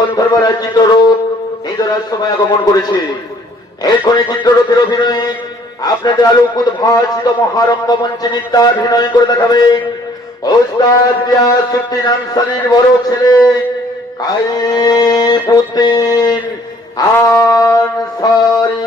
গন্ধর্বরাজ চিত্ররূপ নিজ রাজসভায় আগমন করেছে। এক্ষণে চিত্ররূপের অভিনয়ে আপনাদের আলোক উদ্ভাসিত মহারঙ্গ মঞ্চে নৃত্যাভিনয় করে দেখাবেন ওস্তাদ গিয়াসউদ্দিন আনসারীর বড় ছেলে কাইফউদ্দিন আনসারী।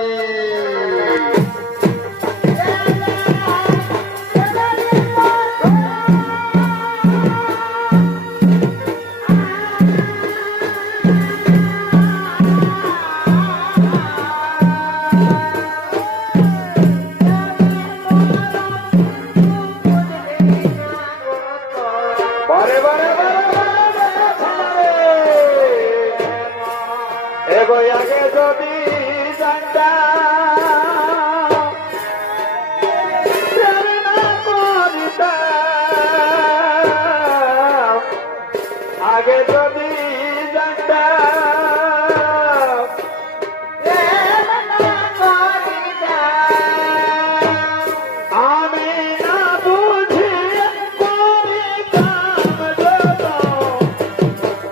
আগে যদি আগে যদি আমি না বুঝি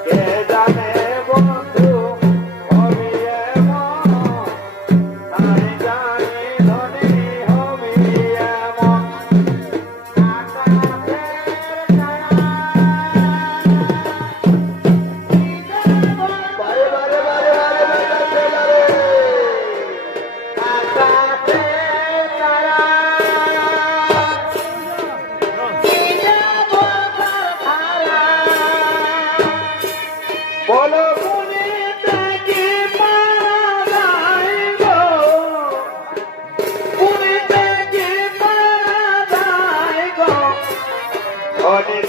কে জানে বন্ধু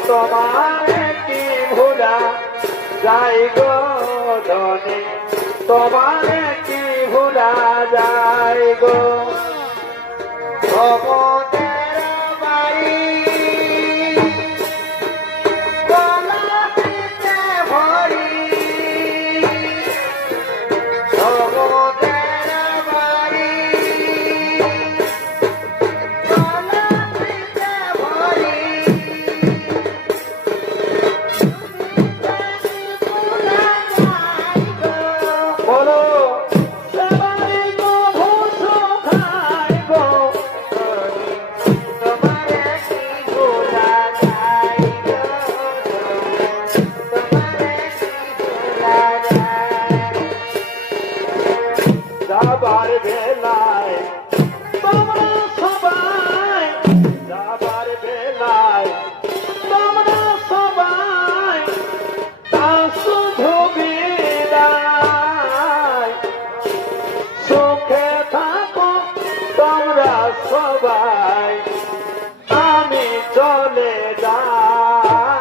তোমারে কি ভুলা যাই গো ধনী, তোমারে কি ভুলা যাই গো। ভবনের বাড়ি গলাটিতে ভরি, ভবনের বাড়ি গলাটিতে ভরি। যাবার বেলায় তোমরা সবাই, যাবার বেলায় তোমরা সবাই তা শুধু বিদায়। সুখে থাকো তোমরা সবাই, আমি চলে যাই।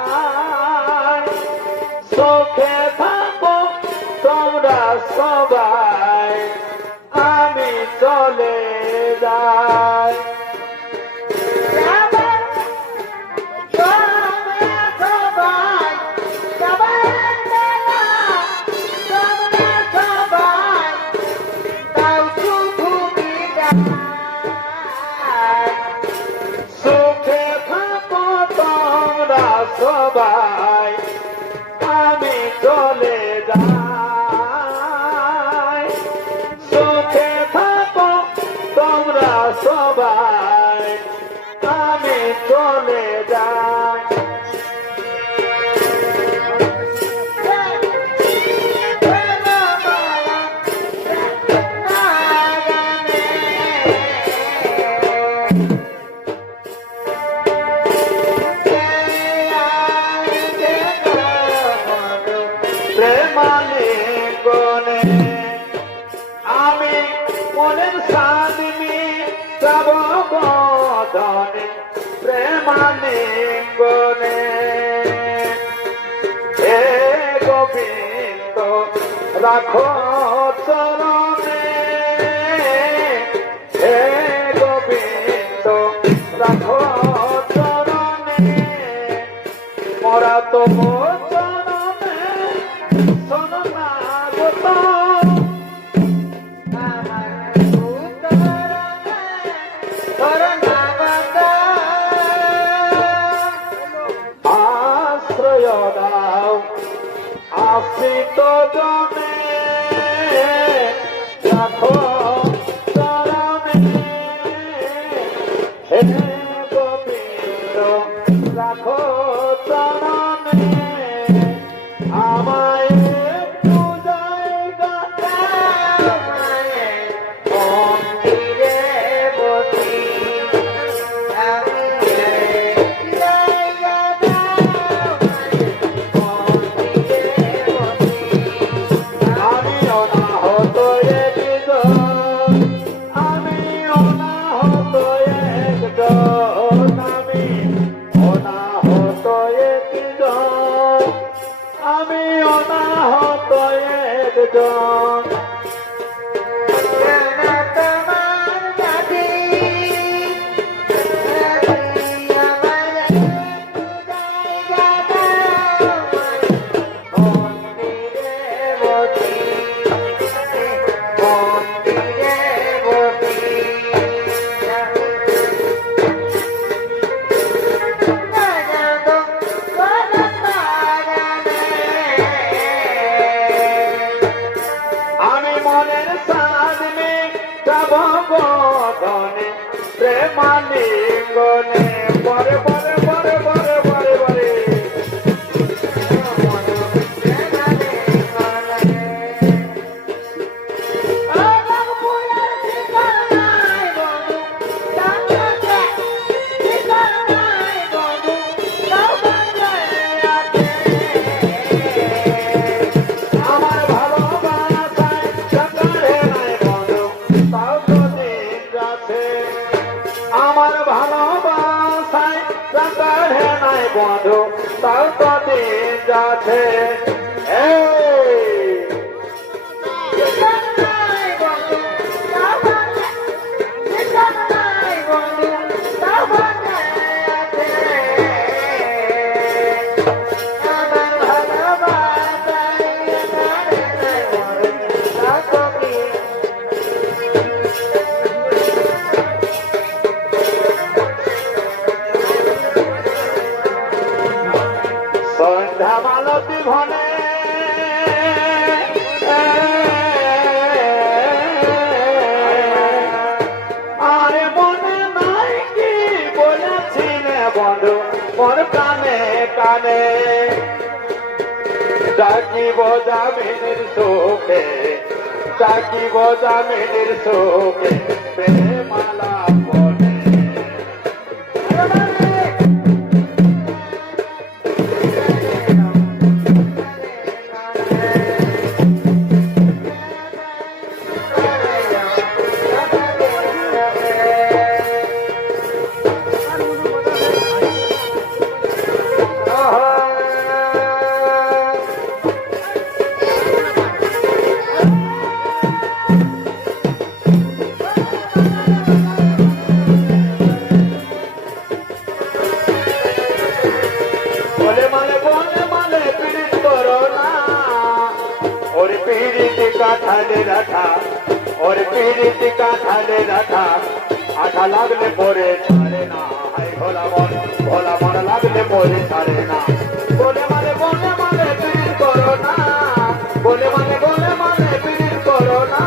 সুখে থাকো তোমরা সবাই, আমি চলে যাই। সুখে থাকো তোমরা সবাই, আমি চলে যাই। সুখে থাকো তোমরা সবাই, আমি চলে যাই। প্রেমালিঙ্গনে আমি মনের সাদিনী যাব বদনে, প্রেমালিঙ্গনে হে গোবিন্দ রাখো চরণে, হে গোবিন্দ রাখো চরণে। মরা তো আমার হে গোবিন্দ রাখো চরণে আমায় একটু জায়গা দাও মন্দিরে বসি আমি জায়গা দাও মন্দিরে বসি আমি অনাহত একজন আমি অনাহত একজন আমি অনাহত একজন আমি অনাহত একজন তোমার কাছে আমি মনের সাধনে যাব বদনে প্রেমালিঙ্গনে পরে পরে পরে পরে পরে পরে আমার ভালোবাসায় সকালে নাই বন্ধু তাও তো দিন যাচ্ছে আমার ভালোবাসায় সকালে নাই বন্ধু তাও তো দিন যাচ্ছে সন্ধ্যা মালতী ভনে আরে মনে নাই কি বলেছিলে বন্ধু মোর কানে কানে ডাকিব জামিনের সুখে ডাকিব জামিনের সুখে প্রেমালা বনে কাঠালে রাখা ওর পিড়িতি কাঠালে রাখা আঠা লাগলে পরে ছাড়ে না হাই ভোলা মন লাগলে পরে ছাড়ে না বলে মানে পিড়িত করো না বলে মানে পিড়িত করো না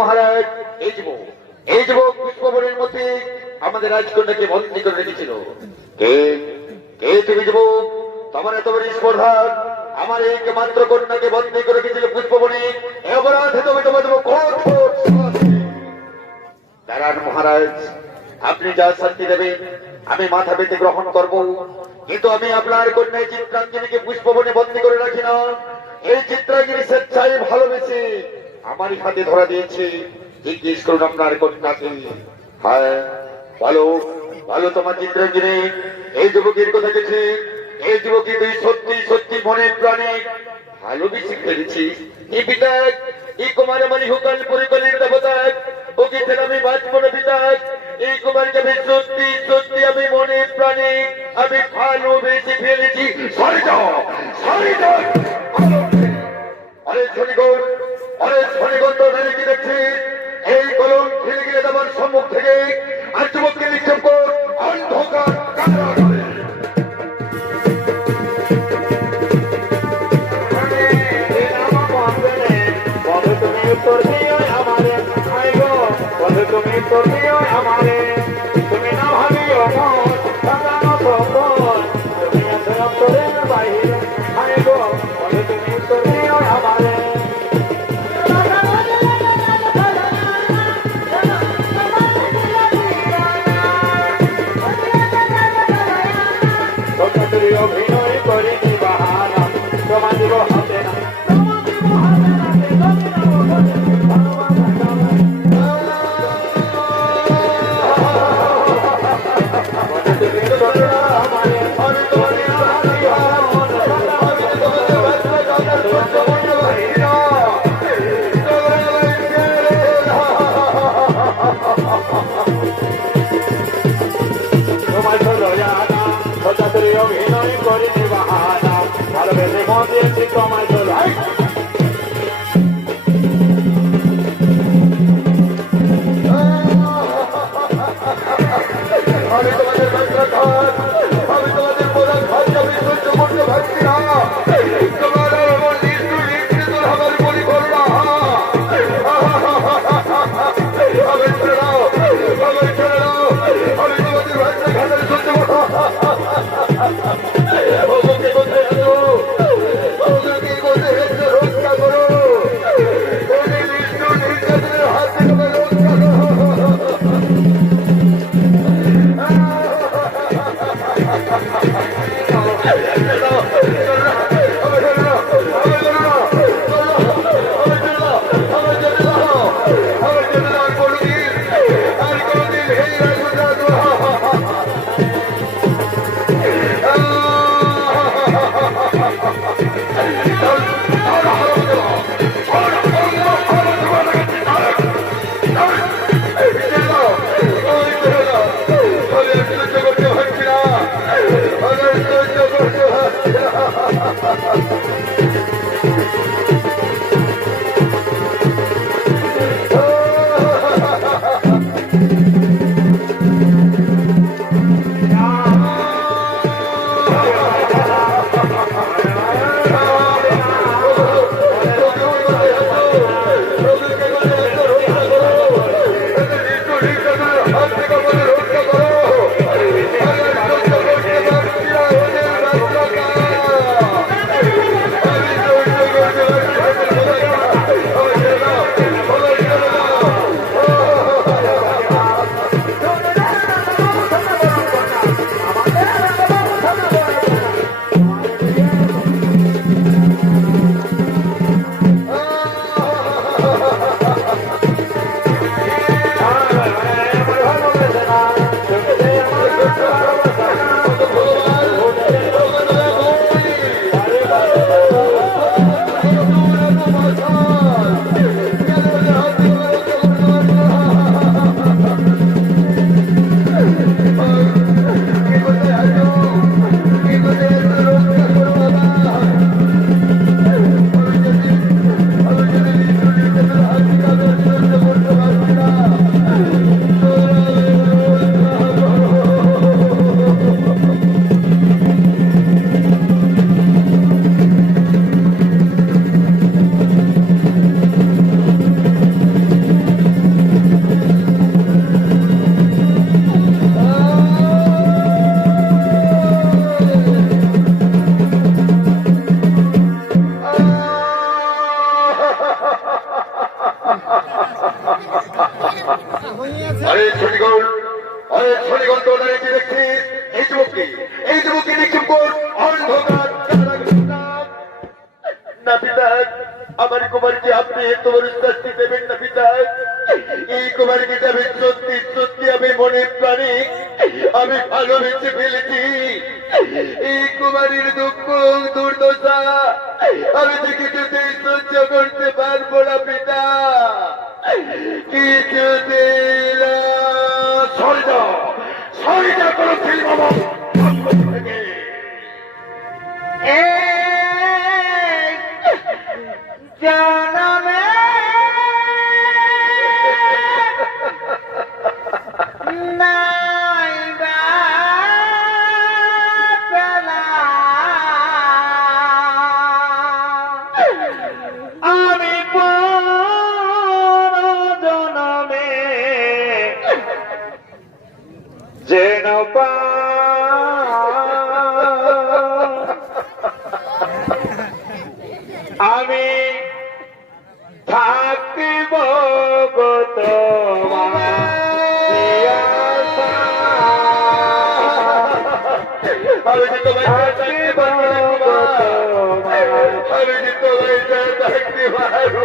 মহারাজ এই যুবক পুষ্পবনের মধ্যে আমাদের রাজকন্যাকে বন্দী করে রেখেছিল কে কে তুমি যুবক তোমার এত বড় স্পর্ধা আমার এই মাত্র কন্যাকে বন্দী করে রেখেছিল পুষ্পবনে এ অপরাধে তুমি তোমার দেবো কঠোর শাস্তি। দাঁড়ান মহারাজ আপনি যা শাস্তি দেবেন আমি মাথা পেতে গ্রহণ করব কিন্তু আমি আপনার কন্যা চিত্রাঙ্গিনীকে পুষ্পবনে বন্দী করে রাখি না এই চিত্রাঙ্গিনী স্বেচ্ছায় ভালোবেসে আমারই হাতে ধরা দিয়েছে জিজ্ঞেস করুন আপনার কন্যাকে হ্যাঁ ভালো ভালো তোমার চিত্রাঙ্গিনী এই যুবকের কথা গেছে এই যুবকী তুই সত্যি সত্যি মনে প্রাণে ভালোবেসে ফেলেছিস। এই পিতা এই কুমার মানে হুকাল পরিকলের দেবতা, ওকে ছেড়ে আমি বাঁচব না পিতা। এই কুমারকে আমি সত্যি সত্যি আমি মনে প্রাণে আমি ভালোবেসে ফেলেছি। সরে যাও, সরে যাও। আরে শনিগণ, আরে শনিগণ তো কি দেখছি এই কলম ফেলে গিয়ে তোমার সম্মুখ থেকে আর যুবককে নিক্ষেপ কর অন্ধকার কারাগারে। তুমি করবিও আমারে, তুমি না ভাবিও মন সাজানো তখন, তুমি আছে অন্তরের বাহিরে আয় গো, বলে তুমি করবিও আমারে। তুমি অভিনয় করে কি বাহানা, তোমার দিব হাতে না, তোমার দিব হাতে না, অভিনয় করে বাহানা, ভালোবেসে মন দিয়েছি তোমায় চলাই। আমি তোমাদের ঘাট, আমি তোমাদের প্রধান ঘাট আমি সহ্য করতে পারছি না। তোমার আমার নিষ্ঠুর নিষ্কৃত আমার বলি করো না। আমি ছেড়ে দাও, আমি ছেড়ে দাও, আমি তোমাদের বাচ্চা ঘাটের সহ্য করো। ওকে কোথায় আছো, ওদেরকে কোথায় এসে রক্ষা করো, ওদের নিষ্ঠুর নির্যাতনের হাত থেকে রক্ষা করো। আরে শনিগণ, আরে শনিগণ তো দাঁড়িয়ে দেখছি এই যুবককে নিক্ষেপ কর অন্ধকার না। পিতা আমার কুমারকে আপনি এত বড় শাস্তি দেবেন না পিতা। এই কুমারকে যাবে সত্যি সত্যি আমি মনে প্রাণে আমি ভালোবেসে ফেলেছি। এই কুমারীর দুঃখ দুর্দশা আমি যে কিছুতেই সহ্য করতে পারবো না পিতা, কিছুতেই না। সরিদা সরিদা করো ছিল বাবা থেকে। জনমে নাইবা পেলা আমি পর জনমে যেন আমি থাকিব গো আমি যে তোমায় থাকতে পারবো না কুমার, আমি যে তোমায় থাকতে পারবো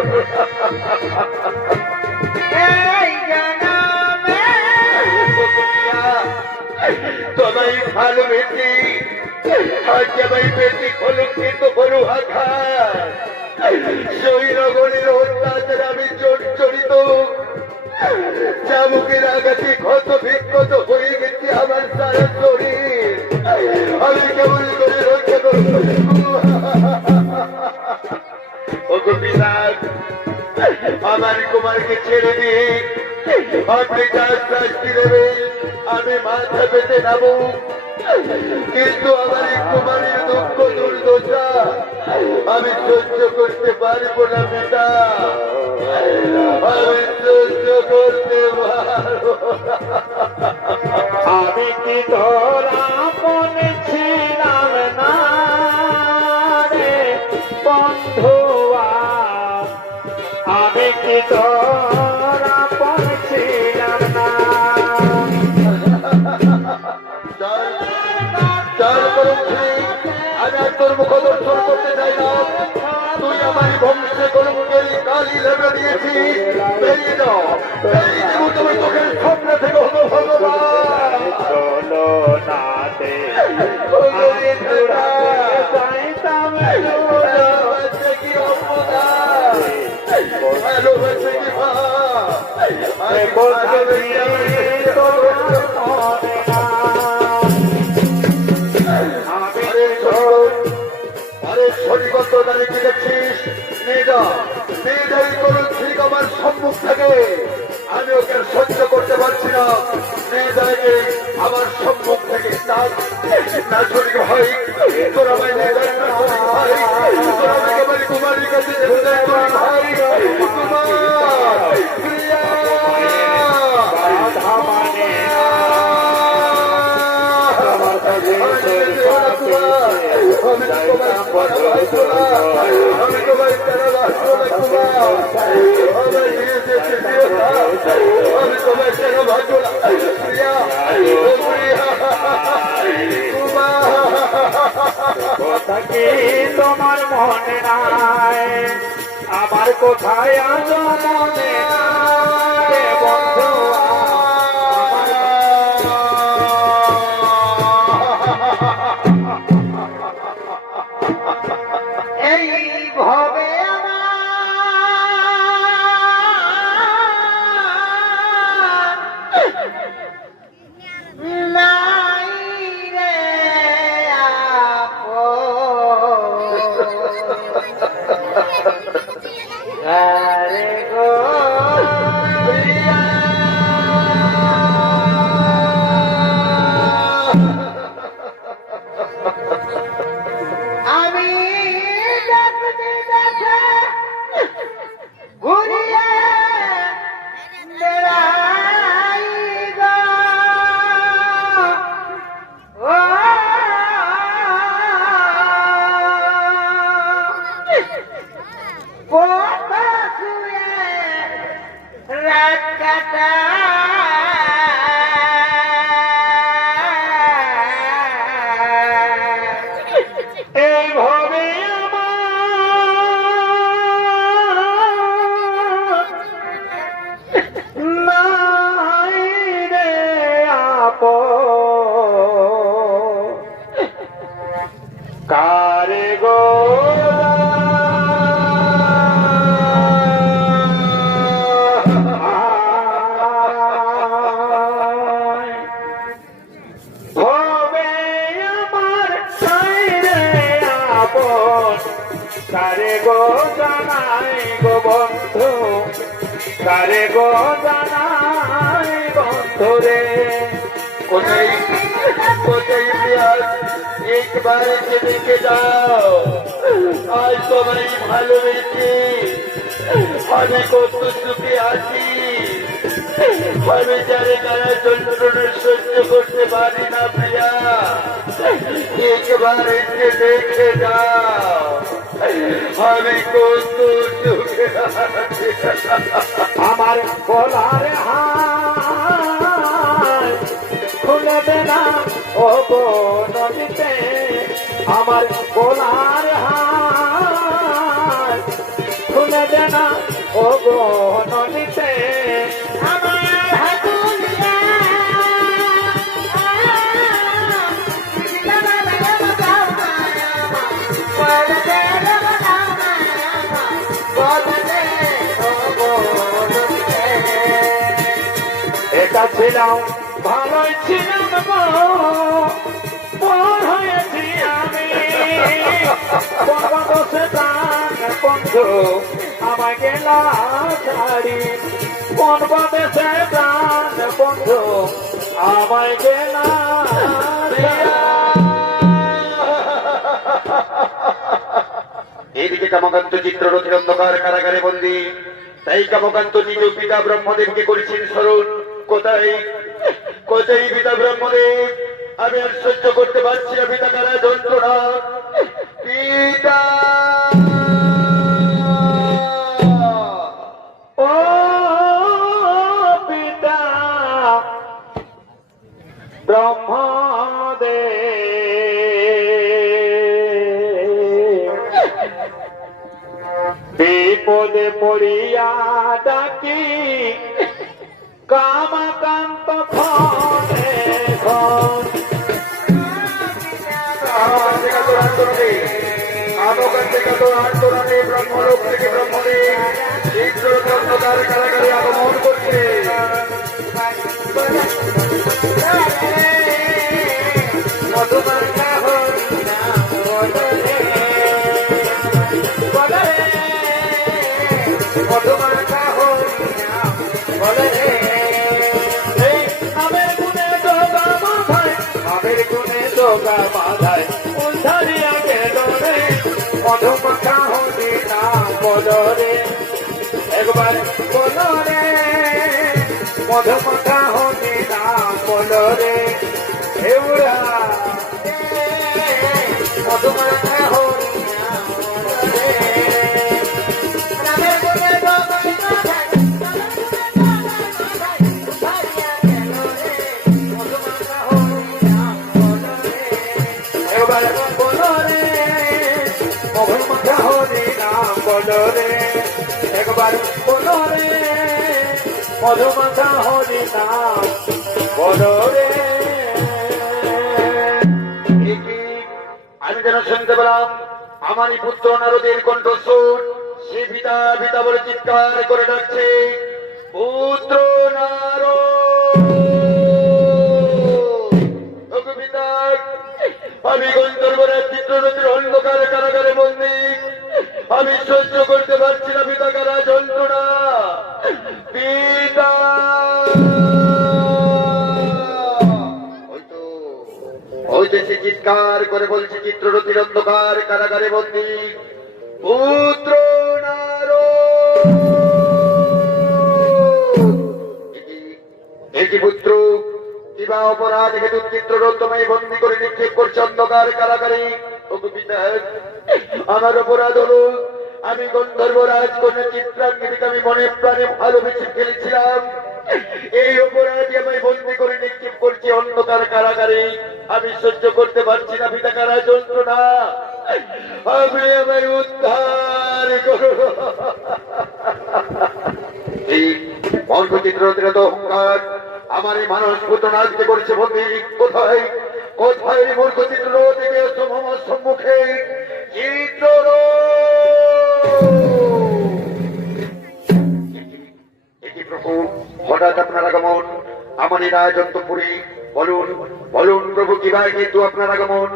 তোমায় ভালোবেসে আজ আমায় বেশি কলঙ্কিত করু আঘাত, সৈরগণের অত্যাচার আমি জড়িত, চাবুকের আঘাতে ক্ষত বিক্ষত হয়ে গেছে আমার সারা শরীর, আমি কেমন করে রক্ষা করবো? ও গোপীনাথ, আমার কুমারকে ছেড়ে দিয়ে আপনি যার শাস্তি দেবেন আমি মাথা পেতে নেব, কিন্তু আমার এই কুমারীর দুঃখ দুর্দশা আমি সহ্য করতে পারবো না পিতা, আমি সহ্য করতে পারবো না। আমি কি তোর আপন ছিলাম না রে বন্ধুয়া, আমি কি তোর আপন ছিলাম না। চার করছি আমি আর তোর মুখ দর্শন করতে চাই না, তুই আমার বংশে কলঙ্কের কালি লেগে দিয়েছিস, বেরিয়ে যাও, বেরিয়ে যাবো তোমার চোখের সামনে থেকে হলো ভগবান। চলো নাতে চাইতাম ভালোবাসে কি অপরাধ, ভালোবাসে কি আরে শরীরগত দাঁড়িয়ে দেখছিস, মেয়েদাই করুন ঠিক আমার সম্মুখ থেকে, আমি ওকে আর সহ্য করতে পারছি না, মেয়েদাকে আমার সম্মুখ থেকে না শরীর হয় তোর আমায় মেয়েদাই না শরীর ভাই, তোর আমাকে আমার কুমারীর কাছে যেতে দেয় তোর ভাই কুমার প্রিয়া। আমি তোমায় কেন বাঁচবো না কুমার, আমি তোমায় কেন বাঁচবো না প্রিয়া, কি তোমার মনে নাই আমার কোথায় আজ মনে নাই বন্ধু, এই ভাবে নাই রে আপন গো জানাই গো বন্ধু, কারে গো জানাই বন্ধু রে। কোথায় কোথায় ইতিহাস একবার দেখে যাও। আজ সবাই ভালোবেসে আমি কত সুখে আছি, আমি যারে কারা যন্ত্রণা সহ্য করতে পারি না প্রিয়া, একবার এসে দেখে যাও আমি কত সুখে আছি। আমার গলার হার খুলে দে না ও গো নদীতে, আমার গলার হার খুলে দে না ও গো নদীতে। আমার হাতুলিয়া এটা ছিলাম ভালোই ছিলাম গো, বড় হয়েছি আমি বসে প্রাণ বন্ধু আমায় গেলা ছাড়ি, কোন দেশে প্রাণ বন্ধু আমায় গেলা এদিকে কামকান্ত চিত্ররথের অন্ধকার কারাগারে বন্দী, তাই কামকান্ত নিজ পিতা ব্রহ্মদেবকে করেছেন স্মরণ। কোথায় কোথায় পিতা ব্রহ্মদেব, আমি আর সহ্য করতে পারছি না পিতা কারা যন্ত্রণা। পিতা ও পিতা ব্রহ্মদেব, বিপদে পড়িয়া ডাকি কামকান্ত ক্ষণে ক্ষণ। আন্দোলনে ব্রহ্মলোক থেকে ব্রহ্মদেব চিত্ররথের অন্ধকার কারাগারে আগমন করছে। মধুমাখা হরিণা বদলে, বদলে, মধুমাখা হরিণা বদলে। এই নামের গুণে দোগা মাথায়, নামের গুণে দোগা মাথায় উদ্ধারিয়া গেল রে, মধুমাখা হরিণা বদলে। একবার বলো রে, মধুমাখা হরিণা বদলে। এউরা মধুমাখা হরিণা বদলে। নামের গুণে দোগা মাথায়, মধুমাখা হরিণা বদলে। একবার বলো রে, মধুমাখা হরিণা বদলে। একবার বলো রে, মধুমাখা হরিণা বদলে। আমি যেন শুনতে পেলাম আমারই পুত্র নারদের কণ্ঠস্বর, সে পিতা পিতা বলে চিৎকার করে ডাকছে, পুত্র নারদ পিতা। আমি গন্ধর্বরাজ চিত্ররথের অন্ধকার কারাগারে বন্দী, আমি সহ্য করতে পারছি না পিতা কারা যন্ত্রণা। পিতা হয়তো সে চিৎকার করে বলছে চিত্ররথের অন্ধকার কারাগারে বন্দী, পুত্র একটি পুত্র কিবা অপরাধ হেতু চিত্ররথ তোমায় বন্দী করে নিক্ষেপ করছে অন্ধকার কারাগারে। ওগো পিতা, আমার অপরাধ হলো আমি গন্ধর্বরাজ কন্যা চিত্রাঙ্গীকে আমি মনে প্রাণে ভালোবেসে ফেলেছিলাম। এই অপরাধী আমায় বন্দী করে নিক্ষেপ করছে অন্ধকার কারাগারে। আমি সহ্য করতে পারছি না পিতা কারা যন্ত্রণা, আমি আমায় উদ্ধার করো। এই চিত্ররথের তো অহংকার আমার এই মানুষ পুত্রনাথকে করেছে বন্দী। কোথায় কোথায় মূর্খ চিত্ররথ থেকে আমার সম্মুখে প্রভু, হঠাৎ আপনার আগমন আমার রাজন্তপুরী। বলুন বলুন প্রভু, কিভাবে কিন্তু আপনার আগমন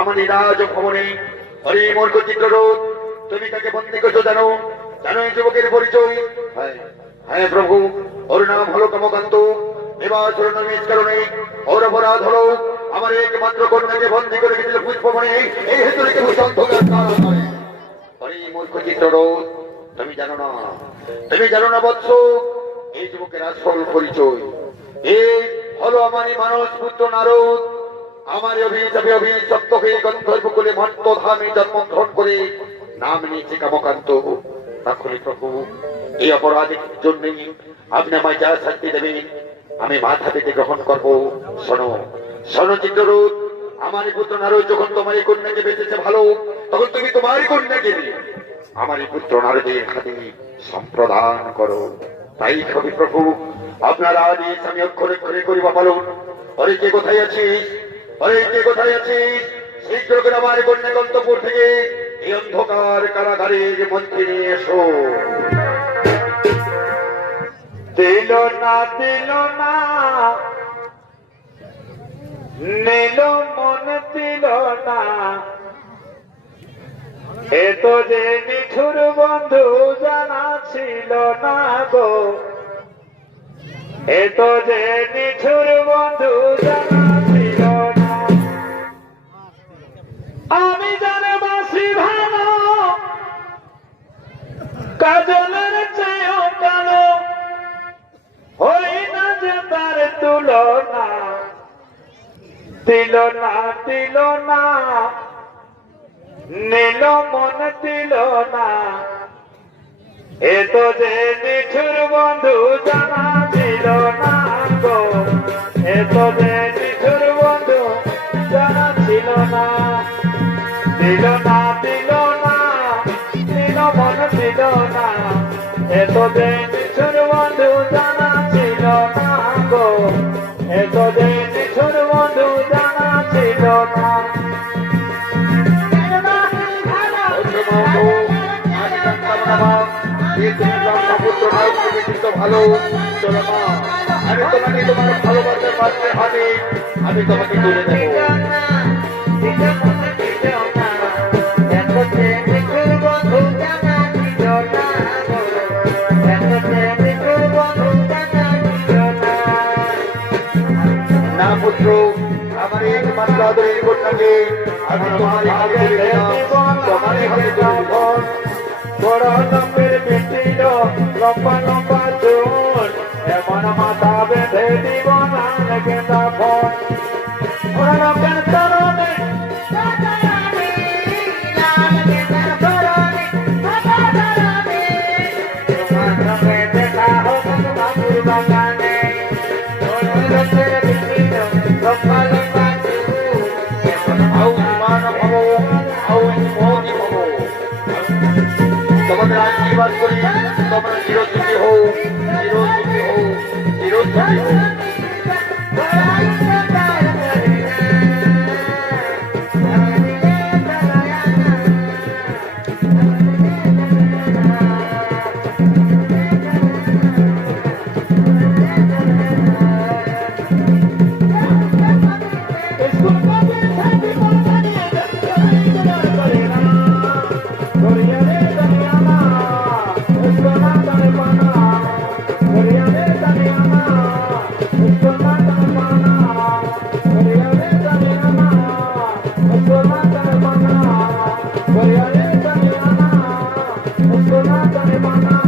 আমার রাজ ভবনে। হরে মূর্খ চিত্ররথ, তুমি কাকে বন্দী করছো জানো? জানো এই যুবকের পরিচয়? হ্যাঁ হ্যাঁ প্রভু, ওর নাম হলো কমকান্ত। এবার নিজ কারণে ওর অপরাধ হলো আমার একমাত্র কন্যাকে বন্দী করে গেছিল পুষ্পমণি। এই হেতু রেখে মূর্খ চিত্ররথ, তুমি জানো না, তুমি জানো না বৎস, এই যুবকের আসল পরিচয়। এই হলো আমারই মানস পুত্র নারদ। আমার অভিশাপে অভিশপ্ত হয়ে গন্ধর্বকুলে মর্তধামে জন্মগ্রহণ করে নাম নিয়েছে কামকান্ত। তাহলে প্রভু, এই অপরাধের জন্যই আপনি আমায় যা শাস্তি দেবেন আমি মাথা পেতে গ্রহণ করবো। শোনো শোনো চিত্ররথ, আমার পুত্র নারদ যখন তোমার এই কন্যাকে বেঁচেছে ভালো, তখন তুমি তোমার কন্যাকে নিয়ে আমার এই পুত্র নারদের হাতে সম্প্রদান করো। তাই কবি প্রভু, আপনার আদেশ আমি অক্ষরে অক্ষরে করিব পালন। অরে কে কোথায় আছিস? অরে কে কোথায় আছিস? শীঘ্র করে আমার কন্যা গন্তপুর থেকে এই অন্ধকার কারাগারের মধ্যে নিয়ে এসো। দিল না নিল মন দিল না, এ তো যে নিঠুর বন্ধু জানা ছিল না গো, এ তো যে নিঠুর বন্ধু জানা ছিল না। আমি জানে বাসি ভালো, কাজলের চেয়েও কালো, হই না যে তার তুলনা। দিল না নিল মন দিল না, এ তো যে নিঠুর বন্ধু জানা ছিল না গো, এ তো যে নিঠুর বন্ধু জানা ছিল না। দিল না নিল মন দিল না, এ তো যে নিঠুর বন্ধু জানা ছিল না গো, এ তো যে নিঠুর বন্ধু জানা ছিল না। ভালো চলো মা, আমি তোমাকে তোমার ভালোবাসার পাত্রে হাতে আমি তোমাকে তুলে দেবো। না পুত্র, আমার এই মাত্র আদরের কন্যাকে আমি তোমার হাতে তুলে দিলাম, তোমার হাতে তুলে দিলাম। বড় লম্বের বেটিল লম্বা লম্বা চুল, এমন মাথা বেঁধে দিব না গেঁদা ফোন। ওরা লম্বের তরণে তোমার সঙ্গে দেখা হবে বাবুর বাগানে। লম্বের বেটিল লম্বা লম্বা চুল, আউ মান ভব, আউ মোদি ভব। তোমাদের আশীর্বাদ করি, তোমরা চিরসুখী হও, চিরসুখী হও, চিরসুখী হও। Bana